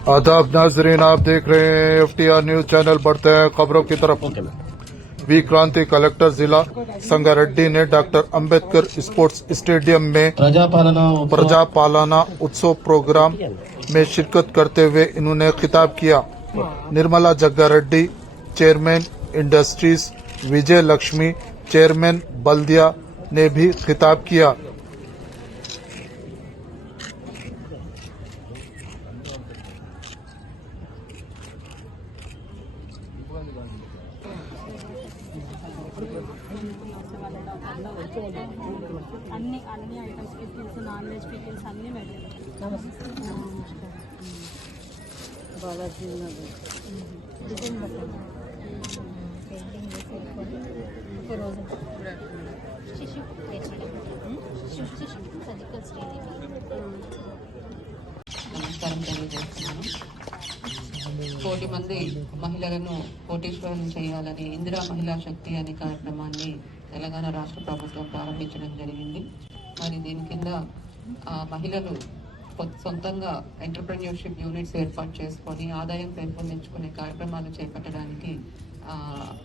आदाब नाजरीन, आप देख रहे हैं FTR न्यूज चैनल। बढ़ते हैं खबरों की तरफ। वी क्रांति कलेक्टर जिला संगारेड्डी ने डॉक्टर अंबेडकर स्पोर्ट्स स्टेडियम में प्रजापालना उत्सव प्रोग्राम में शिरकत करते हुए इन्होंने खिताब किया। निर्मला जग्गारेड्डी चेयरमैन इंडस्ट्रीज, विजय लक्ष्मी चेयरमैन बल्दिया ने भी खिताब किया। అన్ని items pickles, non veg pickles అన్నీ బాలాజీ డిజైన్ బట్టండి పెయింటింగ్ ఒక రోజు శిశు సర్జికల్ స్టేజ్. నమస్కారం తెలియజేస్తున్నాను. 1,000,000 మంది మహిళలను కోటీశ్వరులను చేయాలని ఇందిరా మహిళా శక్తి అనే కార్యక్రమాన్ని తెలంగాణ రాష్ట్ర ప్రభుత్వం ప్రారంభించడం జరిగింది. మరి దీని కింద మహిళలు సొంతంగా ఎంటర్‌ప్రెన్యూర్‌షిప్ యూనిట్స్ ఏర్పాటు చేసుకొని ఆదాయం పెంపొందించుకునే కార్యక్రమాలు చేపట్టడానికి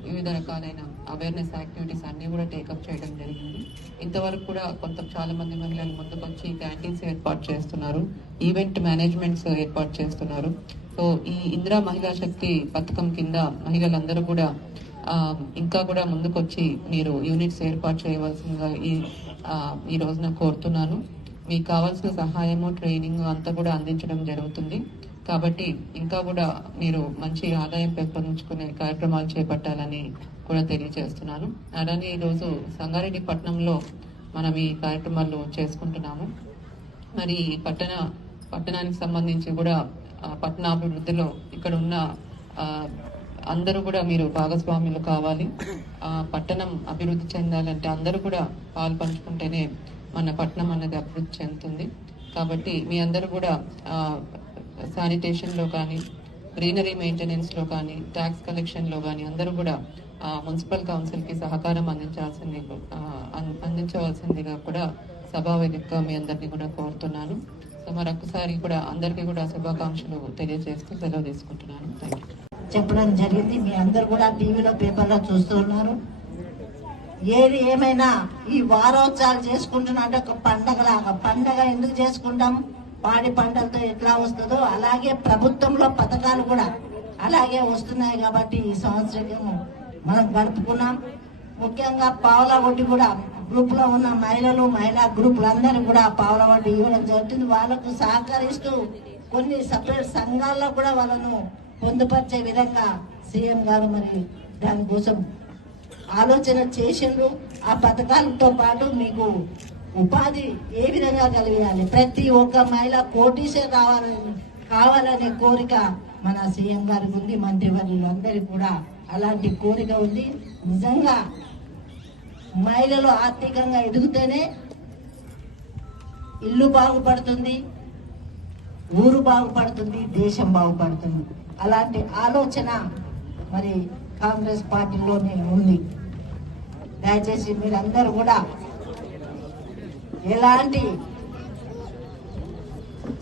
వివిధ రకాలైన అవేర్నెస్ యాక్టివిటీస్ అన్ని కూడా టేకప్ చేయడం జరిగింది. ఇంతవరకు కూడా చాలా మంది మహిళలు ముందుకొచ్చి క్యాంటీన్స్ ఏర్పాటు చేస్తున్నారు, ఈవెంట్ మేనేజ్మెంట్స్ ఏర్పాటు చేస్తున్నారు. సో ఈ ఇందిరా మహిళా శక్తి పథకం కింద మహిళలందరూ కూడా ఇంకా కూడా ముందుకొచ్చి మీరు యూనిట్స్ ఏర్పాటు చేయవలసిందిగా ఈ రోజున కోరుతున్నాను. మీకు కావాల్సిన సహాయము, ట్రైనింగ్ అంతా కూడా అందించడం జరుగుతుంది. కాబట్టి ఇంకా కూడా మీరు మంచి ఆదాయం పెంపొందించుకునే కార్యక్రమాలు చేపట్టాలని కూడా తెలియజేస్తున్నాను. అలానే ఈరోజు సంగారెడ్డి పట్టణంలో మనం ఈ కార్యక్రమాలు చేసుకుంటున్నాము. మరి పట్టణానికి సంబంధించి కూడా పట్టణాభివృద్ధిలో ఇక్కడ ఉన్న అందరూ కూడా మీరు భాగస్వాములు కావాలి. పట్టణం అభివృద్ధి చెందాలంటే అందరూ కూడా పాలు పంచుకుంటేనే మన పట్టణం అనేది అభివృద్ధి చెందుతుంది. కాబట్టి మీ అందరూ కూడా శానిటేషన్లో కానీ, గ్రీనరీ మెయింటెనెన్స్లో కానీ, ట్యాక్స్ కలెక్షన్లో కానీ అందరూ కూడా మున్సిపల్ కౌన్సిల్కి సహకారం అందించవలసిందిగా కూడా సభావేదికగా మీ అందరినీ కూడా కోరుతున్నాను. సో మరొకసారి కూడా అందరికీ కూడా శుభాకాంక్షలు తెలియజేస్తూ సెలవు తీసుకుంటున్నాను. Thank you. చెప్పడం జరిగింది. మీ అందరు కూడా టీవీలో, పేపర్లో చూస్తున్నారు. ఏది ఏమైనా ఈ వారోత్సవాలు చేసుకుంటున్నా అంటే ఒక పండగలాగా. పండగ ఎందుకు చేసుకుంటాం? పాడి పంటలతో ఎట్లా వస్తుందో అలాగే ప్రభుత్వంలో పథకాలు కూడా అలాగే వస్తున్నాయి. కాబట్టి ఈ సంవత్సరం మనం గడుపుకున్నాం. ముఖ్యంగా పావుల వడ్డీ కూడా గ్రూప్ లో ఉన్న మహిళా గ్రూపులు అందరూ కూడా పావుల వడ్డీ ఇవ్వడం జరుగుతుంది. వాళ్ళకు సహకరిస్తూ కొన్ని సపరేట్ సంఘాల్లో కూడా వాళ్ళను పొందుపరిచే విధంగా సీఎం గారు మరి దానికోసం ఆలోచన చేసిండ్రు. ఆ పథకాలతో పాటు మీకు ఉపాధి ఏ విధంగా కలిగేయాలి, ప్రతి ఒక్క మహిళ కోటీశ్వర్ కావాలనే కోరిక మన సీఎం గారికి ఉంది, మంత్రివర్యులు అందరికీ కూడా అలాంటి కోరిక ఉంది. నిజంగా మహిళలు ఆర్థికంగా ఎదుగుతూనే ఇల్లు బాగుపడుతుంది, ఊరు బాగుపడుతుంది, దేశం బాగుపడుతుంది. అలాంటి ఆలోచన మరి కాంగ్రెస్ పార్టీలోనే ఉంది. దయచేసి మీరందరూ కూడా ఎలాంటి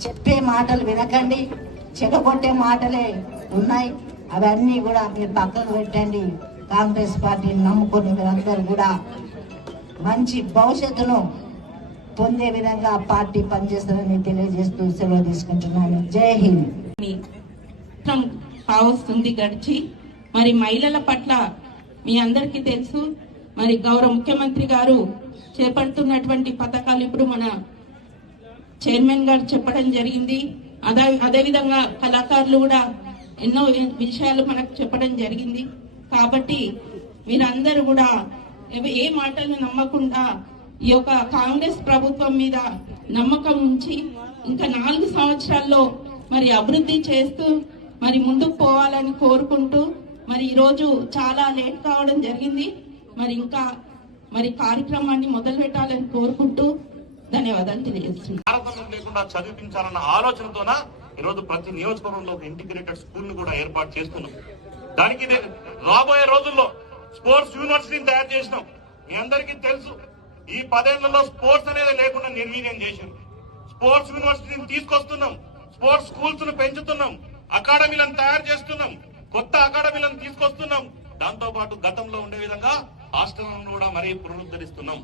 చెప్పే మాటలు వినకండి, చెడగొట్టే మాటలే ఉన్నాయి. అవన్నీ కూడా మీరు పక్కకు పెట్టండి. కాంగ్రెస్ పార్టీని నమ్ముకొని మీరందరూ కూడా మంచి భవిష్యత్తును పొందే విధంగా పార్టీ పనిచేస్తుందని తెలియజేస్తూ సెలవు తీసుకుంటున్నాను. జై హింద్. కావస్తుంది గడిచి మరి మహిళల పట్ల మీ అందరికీ తెలుసు. మరి గౌరవ ముఖ్యమంత్రి గారు చేపడుతున్నటువంటి పథకాలు ఇప్పుడు మన చైర్మన్ గారు చెప్పడం జరిగింది. అదేవిధంగా కళాకారులు కూడా ఎన్నో విషయాలు మనకు చెప్పడం జరిగింది. కాబట్టి మీరందరూ కూడా ఏ మాటలను నమ్మకుండా ఈ యొక్క కాంగ్రెస్ ప్రభుత్వం మీద నమ్మకం ఉంచి ఇంకా 4 సంవత్సరాల్లో మరి అభివృద్ధి చేస్తూ మరి ముందుకు పోవాలని కోరుకుంటూ మరి ఈరోజు చాలా లేట్ కావడం జరిగింది. మరి ఇంకా మరి కార్యక్రమాన్ని మొదలు పెట్టాలని కోరుకుంటూ ధన్యవాదాలు తెలియజేస్తున్నాను. లేకుండా చదివించాలన్న ఆలోచనతోన ఈరోజు ప్రతి నియోజకవర్గంలో ఒక ఇంటిగ్రేటెడ్ స్కూల్ ను కూడా ఏర్పాటు చేస్తున్నాం. దానికి రాబోయే రోజుల్లో స్పోర్ట్స్ యూనివర్సిటీని తయారు చేసినాం. మీ అందరికీ తెలుసు, ఈ 10 ఏళ్లలో స్పోర్ట్స్ అనేది లేకుండా నిర్వీర్యం చేశారు. స్పోర్ట్స్ యూనివర్సిటీని తీసుకొస్తున్నాం. స్పోర్ట్స్ స్కూల్స్ ను పెంచుతున్నాం, అకాడమీలను తయారు చేస్తున్నాం, కొత్త అకాడమీలను తీసుకొస్తున్నాం. దాంతో పాటు గతంలో ఉండే విధంగా హాస్టళ్లను కూడా మరీ పునరుద్ధరిస్తున్నాం.